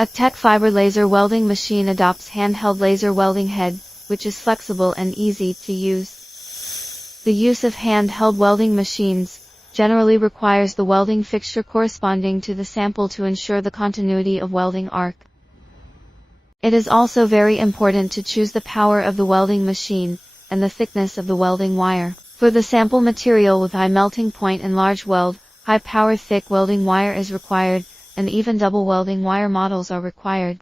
A tech fiber laser welding machine adopts handheld laser welding head, which is flexible and easy to use. The use of handheld welding machines generally requires the welding fixture corresponding to the sample to ensure the continuity of welding arc. It is also very important to choose the power of the welding machine and the thickness of the welding wire. For the sample material with high melting point and large weld, high power thick welding wire is required, and even double welding wire models are required.